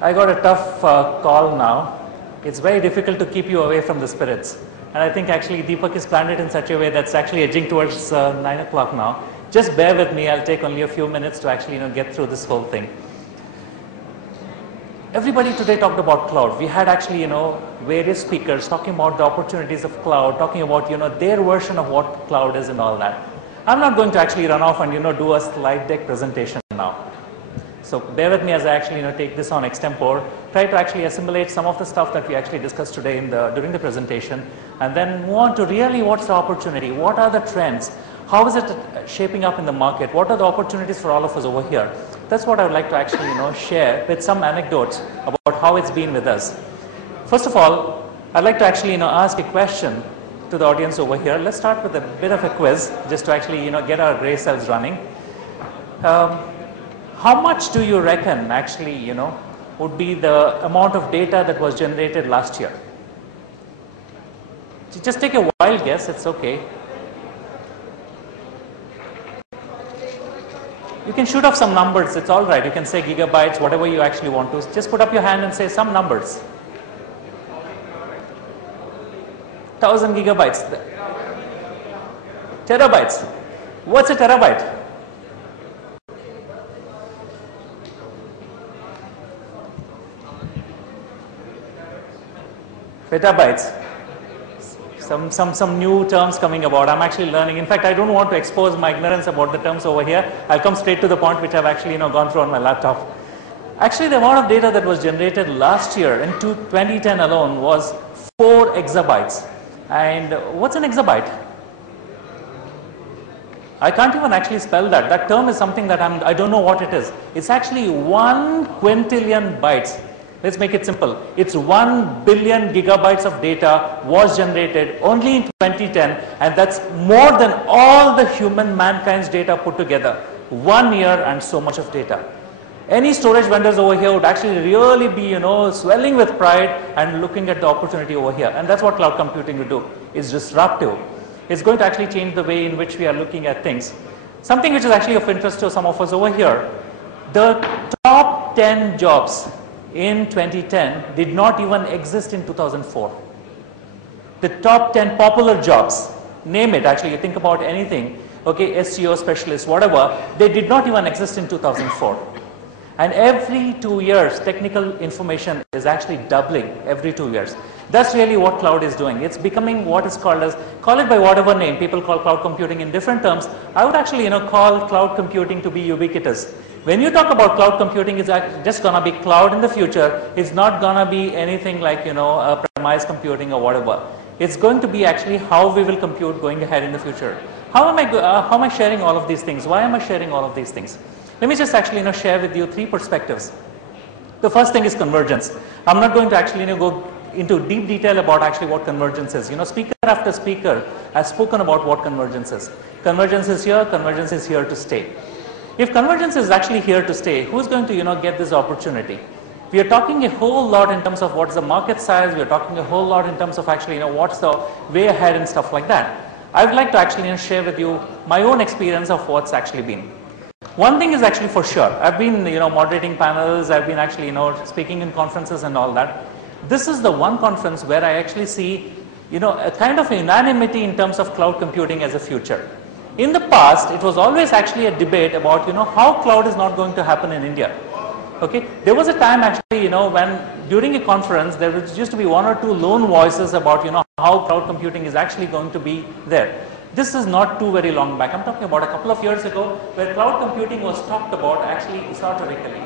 I got a tough call now. It's very difficult to keep you away from the spirits. And I think actually Deepak is planned it in such a way that's actually edging towards 9 o'clock now. Just bear with me. I'll take only a few minutes to actually get through this whole thing. Everybody today talked about cloud. We had actually various speakers talking about the opportunities of cloud, talking about their version of what cloud is and all that. I'm not going to actually run off and do a slide deck presentation now. So bear with me as I actually take this on extempore, try to actually assimilate some of the stuff that we actually discussed today during the presentation, and then move on to really what's the opportunity, what are the trends, how is it shaping up in the market, what are the opportunities for all of us over here. That's what I would like to actually share with some anecdotes about how it's been with us. First of all, I'd like to actually ask a question to the audience over here. Let's start with a bit of a quiz just to actually get our gray cells running. How much do you reckon actually would be the amount of data that was generated last year? Just take a wild guess, it's okay. You can shoot off some numbers, it's all right. You can say gigabytes, whatever you actually want to. Just put up your hand and say some numbers. 1,000 gigabytes. Terabytes. What's a terabyte? Petabytes. Some new terms coming about. I'm actually learning. In fact, I don't want to expose my ignorance about the terms over here. I'll come straight to the point which I've actually gone through on my laptop. Actually, the amount of data that was generated last year in 2010 alone was 4 exabytes. And what's an exabyte? I can't even actually spell that. That term is something that I don't know what it is. It's actually 1 quintillion bytes. Let's make it simple. It's 1 billion gigabytes of data was generated only in 2010, and that's more than all the mankind's data put together. 1 year and so much of data. Any storage vendors over here would actually really be, swelling with pride and looking at the opportunity over here. And that's what cloud computing will do. It's disruptive. It's going to actually change the way in which we are looking at things. Something which is actually of interest to some of us over here. The top 10 jobs in 2010 did not even exist in 2004. The top 10 popular jobs, name it actually, you think about anything, okay, SEO specialist, whatever, they did not even exist in 2004. And every 2 years, technical information is actually doubling every 2 years. That's really what cloud is doing. It's becoming what is called as, call it by whatever name, people call cloud computing in different terms. I would actually, call cloud computing to be ubiquitous. When you talk about cloud computing, it's just going to be cloud in the future. It's not going to be anything like, premise computing or whatever. It's going to be actually how we will compute going ahead in the future. How am I sharing all of these things? Why am I sharing all of these things? Let me just actually, share with you 3 perspectives. The first thing is convergence. I'm not going to actually, go into deep detail about actually what convergence is. Speaker after speaker has spoken about what convergence is. Convergence is here to stay. If convergence is actually here to stay, who's going to get this opportunity? We are talking a whole lot in terms of what's the market size. We are talking a whole lot in terms of actually what's the way ahead and stuff like that. I would like to actually share with you my own experience of what's actually been. One thing is actually for sure. I've been moderating panels. I've been actually speaking in conferences and all that. This is the one conference where I actually see a kind of unanimity in terms of cloud computing as a future. In the past, it was always actually a debate about, how cloud is not going to happen in India. Okay, there was a time actually, when during a conference, there used to be 1 or 2 lone voices about, how cloud computing is actually going to be there. This is not too very long back. I'm talking about a couple of years ago, where cloud computing was talked about actually esoterically,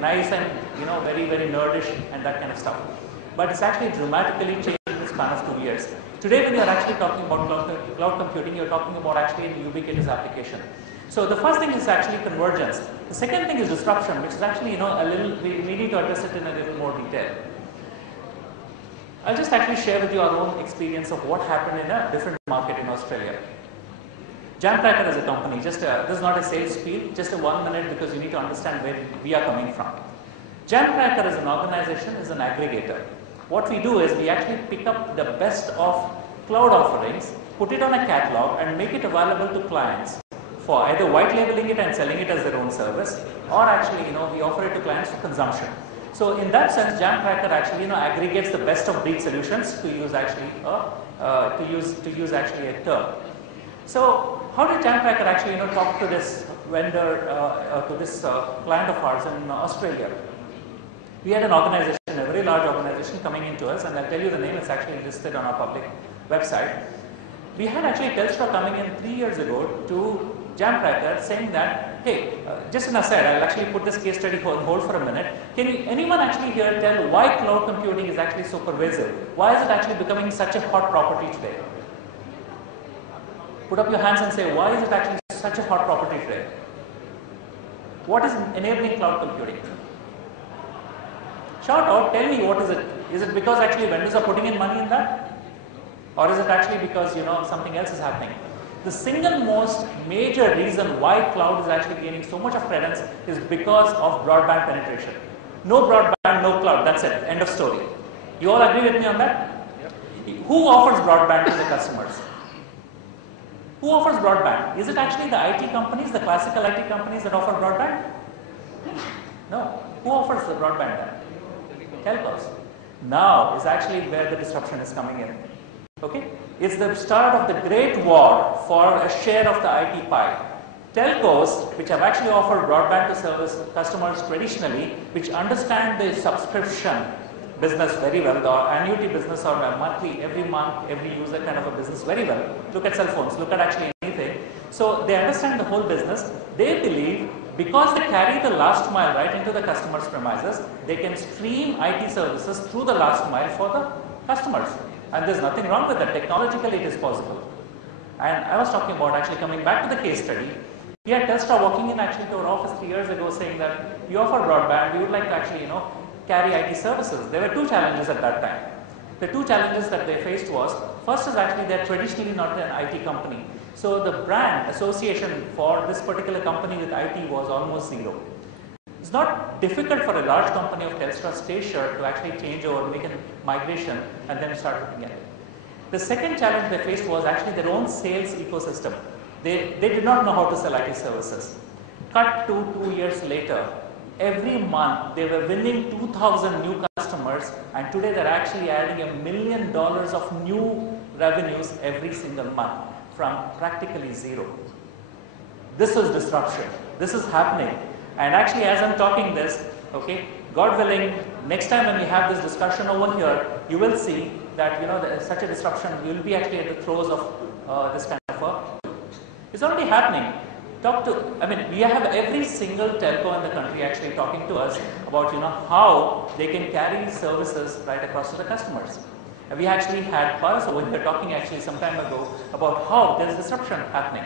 nice and, very, very nerdish and that kind of stuff. But it's actually dramatically changed in the span of 2 years. Today, when you're actually talking about cloud computing, you're talking about actually a ubiquitous application. So the first thing is actually convergence. The second thing is disruption, which is actually, we need to address it in a little more detail. I'll just actually share with you our own experience of what happened in a different market in Australia. Jamcracker is a company. This is not a sales spiel, just a 1 minute because you need to understand where we are coming from. Jamcracker as an organization is an aggregator. What we do is we actually pick up the best of cloud offerings, put it on a catalog and make it available to clients for either white labeling it and selling it as their own service, or actually, we offer it to clients for consumption. So in that sense, Jamcracker actually aggregates the best of breed solutions to use actually a term. So how did Jamcracker actually talk to this vendor, to this client of ours in Australia? We had an organization, a very large organization coming into us, and I'll tell you the name, it's actually listed on our public website. We had actually Telstra coming in 3 years ago to Jamcracker saying that, hey, just an aside, I'll actually put this case study on hold for a minute. Can anyone actually here tell why cloud computing is actually so pervasive? Why is it actually becoming such a hot property today? Put up your hands and say, why is it actually such a hot property today? What is enabling cloud computing? Shout out, tell me what is it. Is it because actually vendors are putting in money in that? Or is it actually because something else is happening? The single most major reason why cloud is actually gaining so much of credence is because of broadband penetration. No broadband, no cloud, that's it, end of story. You all agree with me on that? Yep. Who offers broadband to the customers? Who offers broadband? Is it actually the IT companies, the classical IT companies that offer broadband? No. Who offers the broadband then? Telcos. Now is actually where the disruption is coming in. Okay? It's the start of the great war for a share of the IT pie. Telcos, which have actually offered broadband to service customers traditionally, which understand the subscription business very well, the annuity business or a monthly, every month, every user kind of a business very well. Look at cell phones, look at actually anything. So they understand the whole business. They believe because they carry the last mile right into the customer's premises, they can stream IT services through the last mile for the customers. And there's nothing wrong with that. Technologically, it is possible. And I was talking about actually coming back to the case study. We had Telstra walking in actually to our office 3 years ago saying that we offer broadband, we would like to actually, carry IT services. There were two challenges at that time. The two challenges that they faced was, first is actually they're traditionally not an IT company. So the brand association for this particular company with IT was almost zero. It's not difficult for a large company of Telstra's stature to actually change over, make a migration and then start looking at it. The second challenge they faced was actually their own sales ecosystem. They did not know how to sell IT services. Cut to 2 years later, every month they were winning 2,000 new customers, and today they're actually adding $1 million of new revenues every single month from practically zero. This was disruption. This is happening. And actually, as I'm talking this, okay, God willing, next time when we have this discussion over here, you will see that such a disruption will be actually at the throes of this kind of a. It's already happening. We have every single telco in the country actually talking to us about how they can carry services right across to the customers. And we actually had Paras over here talking actually some time ago about how there is disruption happening.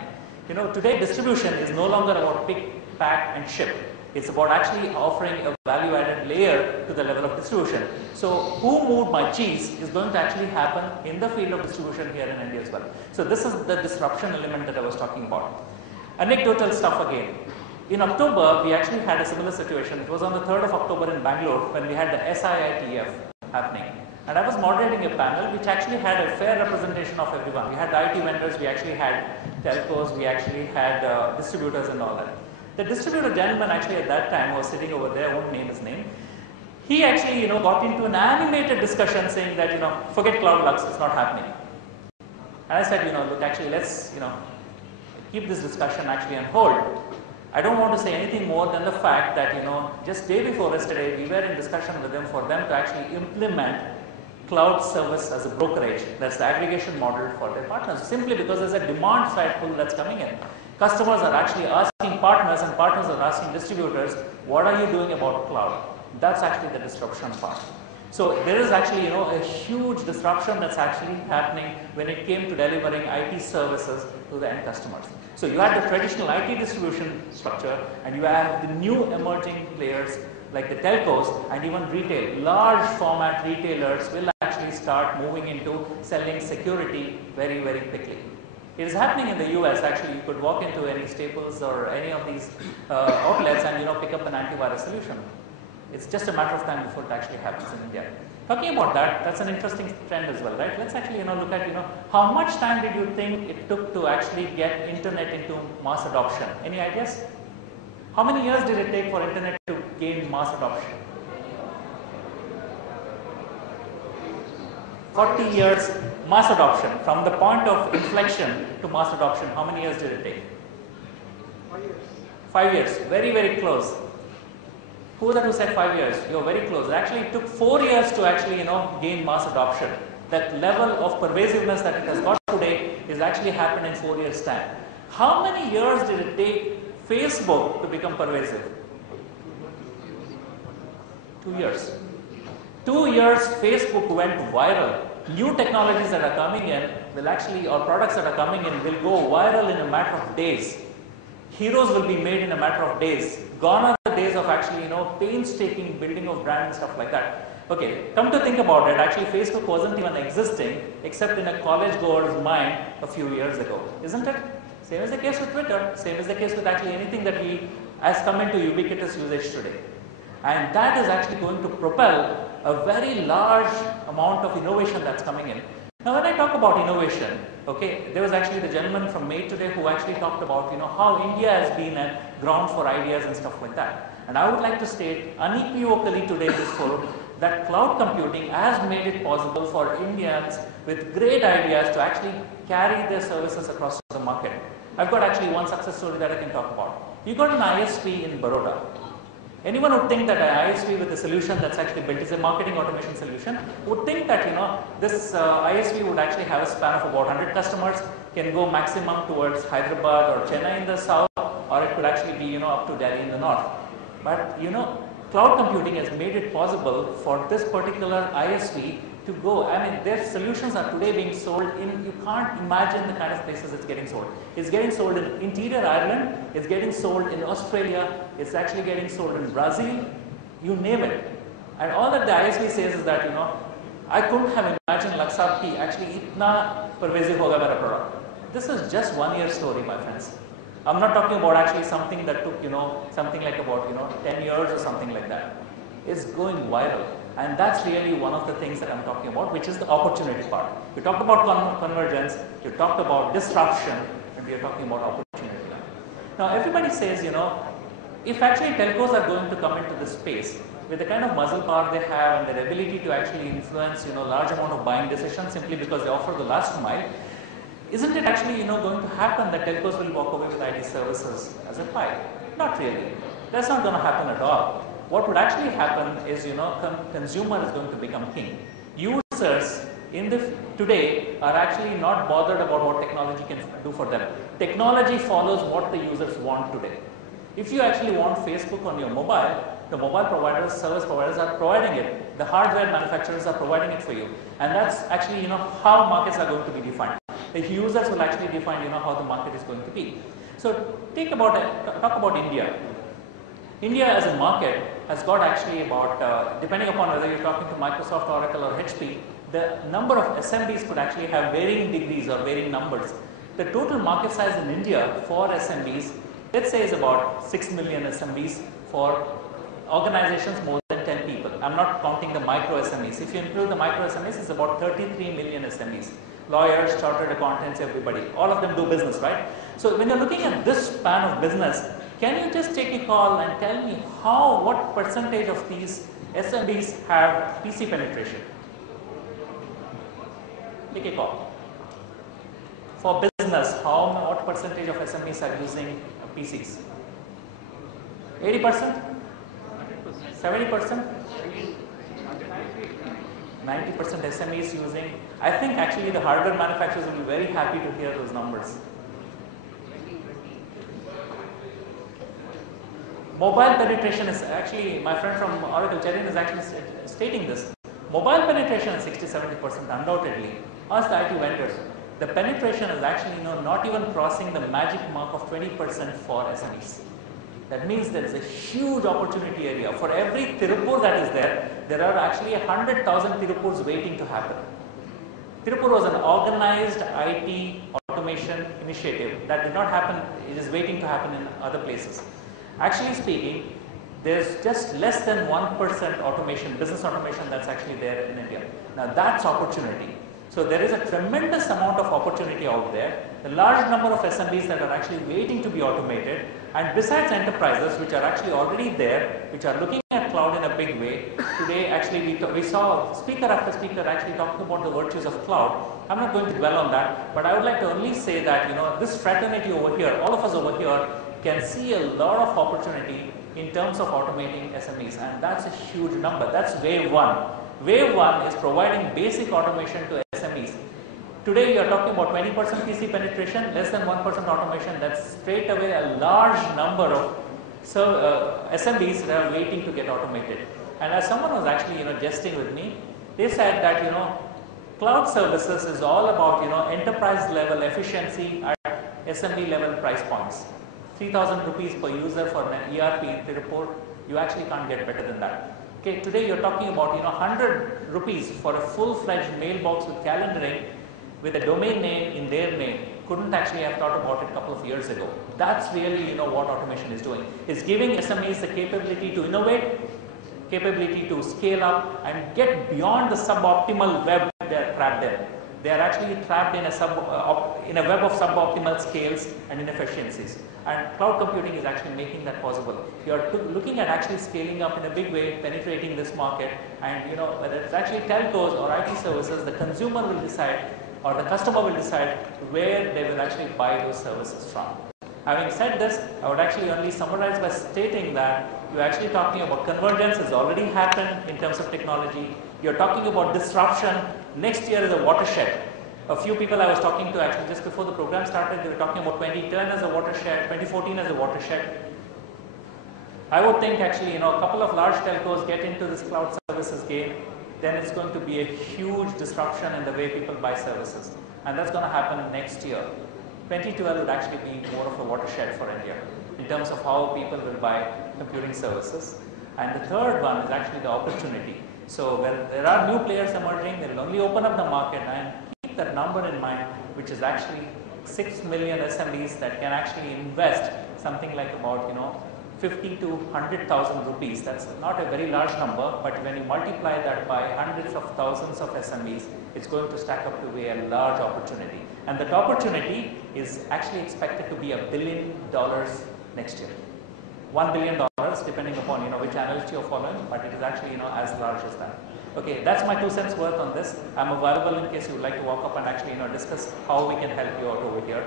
Today distribution is no longer about pick, pack and ship. It's about actually offering a value-added layer to the level of distribution. So who moved my cheese is going to actually happen in the field of distribution here in India as well. So this is the disruption element that I was talking about. Anecdotal stuff again. In October, we actually had a similar situation. It was on the 3rd of October in Bangalore when we had the SIITF happening. And I was moderating a panel which actually had a fair representation of everyone. We had the IT vendors, we actually had telcos, we actually had distributors and all that. The distributor gentleman actually at that time was sitting over there, I won't name his name. He actually got into an animated discussion saying that forget Cloud Lux, it's not happening. And I said look, actually let's keep this discussion actually on hold. I don't want to say anything more than the fact that just day before yesterday we were in discussion with them for them to actually implement cloud service as a brokerage. That's the aggregation model for their partners, simply because there's a demand side pull that's coming in. Customers are actually asking partners and partners are asking distributors, what are you doing about cloud? That's actually the disruption part. So there is actually a huge disruption that's actually happening when it came to delivering IT services to the end customers. So you have the traditional IT distribution structure and you have the new emerging players like the telcos and even retail. Large format retailers will actually start moving into selling security very, very quickly. It is happening in the US. Actually, you could walk into any Staples or any of these outlets and pick up an antivirus solution. It's just a matter of time before it actually happens in India. Talking about that, that's an interesting trend as well, right? Let's actually look at how much time did you think it took to actually get internet into mass adoption? Any ideas? How many years did it take for internet to gain mass adoption? 40 years mass adoption. From the point of inflection to mass adoption, how many years did it take? 5 years. 5 years. Very, very close. Who was that who said 5 years? You're very close. Actually, it took 4 years to actually, gain mass adoption. That level of pervasiveness that it has got today is actually happened in 4 years' time. How many years did it take Facebook to become pervasive? 2 years. 2 years Facebook went viral. New technologies that are coming in will actually, or products that are coming in will go viral in a matter of days. Heroes will be made in a matter of days. Gone are the days of actually, painstaking building of brand and stuff like that. Okay, come to think about it, actually Facebook wasn't even existing except in a college goer's mind a few years ago, isn't it? Same is the case with Twitter, same is the case with actually anything that has come into ubiquitous usage today. And that is actually going to propel a very large amount of innovation that's coming in. Now when I talk about innovation, okay, there was actually the gentleman from May today who actually talked about, how India has been a ground for ideas and stuff like that. And I would like to state unequivocally today in this forum that cloud computing has made it possible for Indians with great ideas to actually carry their services across the market. I've got actually one success story that I can talk about. You got an ISP in Baroda. Anyone would think that an ISP with a solution that's actually built as a marketing automation solution would think that this ISP would actually have a span of about 100 customers, can go maximum towards Hyderabad or Chennai in the south, or it could actually be up to Delhi in the north. But cloud computing has made it possible for this particular ISP to go. I mean, their solutions are today being sold in, you can't imagine the kind of places it's getting sold. It's getting sold in interior Ireland, it's getting sold in Australia, it's actually getting sold in Brazil, you name it. And all that the ISP says is that, I couldn't have imagined Laxmi actually itna pervasive hoga mera product. This is just 1 year story, my friends. I'm not talking about actually something that took, something like about, 10 years or something like that. It's going viral. And that's really one of the things that I'm talking about, which is the opportunity part. We talked about convergence, you talked about disruption, and we are talking about opportunity. Now, everybody says, if actually telcos are going to come into this space with the kind of muscle power they have and their ability to actually influence, large amount of buying decisions simply because they offer the last mile, isn't it actually, going to happen that telcos will walk away with IT services as a pie? Not really. That's not going to happen at all. What would actually happen is, consumer is going to become king. Users today are actually not bothered about what technology can do for them. Technology follows what the users want today. If you actually want Facebook on your mobile, the mobile providers, service providers are providing it. The hardware manufacturers are providing it for you. And that's actually, how markets are going to be defined. The users will actually define, how the market is going to be. So talk about India. India as a market has got actually about, depending upon whether you're talking to Microsoft, Oracle or HP, the number of SMBs could actually have varying degrees or varying numbers. The total market size in India for SMBs, let's say is about 6 million SMBs for organizations more than 10 people. I'm not counting the micro SMEs. If you include the micro SMEs, it's about 33 million SMEs. Lawyers, chartered accountants, everybody. All of them do business, right? So when you're looking at this span of business, can you just take a call and tell me what percentage of these SMBs have PC penetration? Take a call. For business, what percentage of SMBs are using PCs? 80%? 70%? 90% SMEs using. I think actually the hardware manufacturers will be very happy to hear those numbers. Mobile penetration is actually, my friend from Oracle, Cherin, is actually stating this. Mobile penetration is 60-70% undoubtedly. Ask the IT vendors. The penetration is actually not even crossing the magic mark of 20% for SMEs. That means there is a huge opportunity area. For every Tirupur that is there are actually 100,000 Tirupurs waiting to happen. Tirupur was an organized IT automation initiative that did not happen, it is waiting to happen in other places. Actually speaking, there's just less than 1% automation, business automation that's actually there in India. Now that's opportunity. So there is a tremendous amount of opportunity out there, a large number of SMBs that are actually waiting to be automated, and besides enterprises which are actually already there, which are looking at cloud in a big way. Today, actually, we saw speaker after speaker actually talking about the virtues of cloud. I'm not going to dwell on that, but I would like to only say that, this fraternity over here, all of us over here, can see a lot of opportunity in terms of automating SMEs, and that's a huge number. That's wave one. Wave one is providing basic automation to SMEs. Today, you are talking about 20% PC penetration, less than 1% automation. That's straight away a large number of SMBs that are waiting to get automated. And as someone was actually jesting with me, they said that cloud services is all about enterprise level efficiency at SMB level price points. 3,000 rupees per user for an ERP report, you actually can't get better than that. Okay, today you're talking about 100 rupees for a full-fledged mailbox with calendaring with a domain name in their name. Couldn't actually have thought about it a couple of years ago. That's really what automation is doing. It's giving SMEs the capability to innovate, capability to scale up and get beyond the suboptimal web they're trapped in. They are actually trapped in a web of suboptimal scales and inefficiencies. And cloud computing is actually making that possible. You are looking at actually scaling up in a big way, penetrating this market, and whether it's actually telcos or IT services, the consumer will decide or the customer will decide where they will actually buy those services from. Having said this, I would actually only summarize by stating that you're actually talking about convergence has already happened in terms of technology. You're talking about disruption. Next year is a watershed. A few people I was talking to actually just before the program started, they were talking about 2010 as a watershed, 2014 as a watershed. I would think actually, a couple of large telcos get into this cloud services game, then it's going to be a huge disruption in the way people buy services. And that's going to happen next year. 2012 would actually be more of a watershed for India in terms of how people will buy computing services. And the third one is actually the opportunity. So when there are new players emerging, they will only open up the market, and keep that number in mind, which is actually 6 million SMEs that can actually invest something like about 50 to 100,000 rupees. That's not a very large number, but when you multiply that by hundreds of thousands of SMEs, it's going to stack up to be a large opportunity. And that opportunity is actually expected to be $1 billion next year. $1 billion, depending upon which analyst you're following, but it is actually as large as that. Okay, that's my 2 cents worth on this. I'm available in case you would like to walk up and actually discuss how we can help you out over here.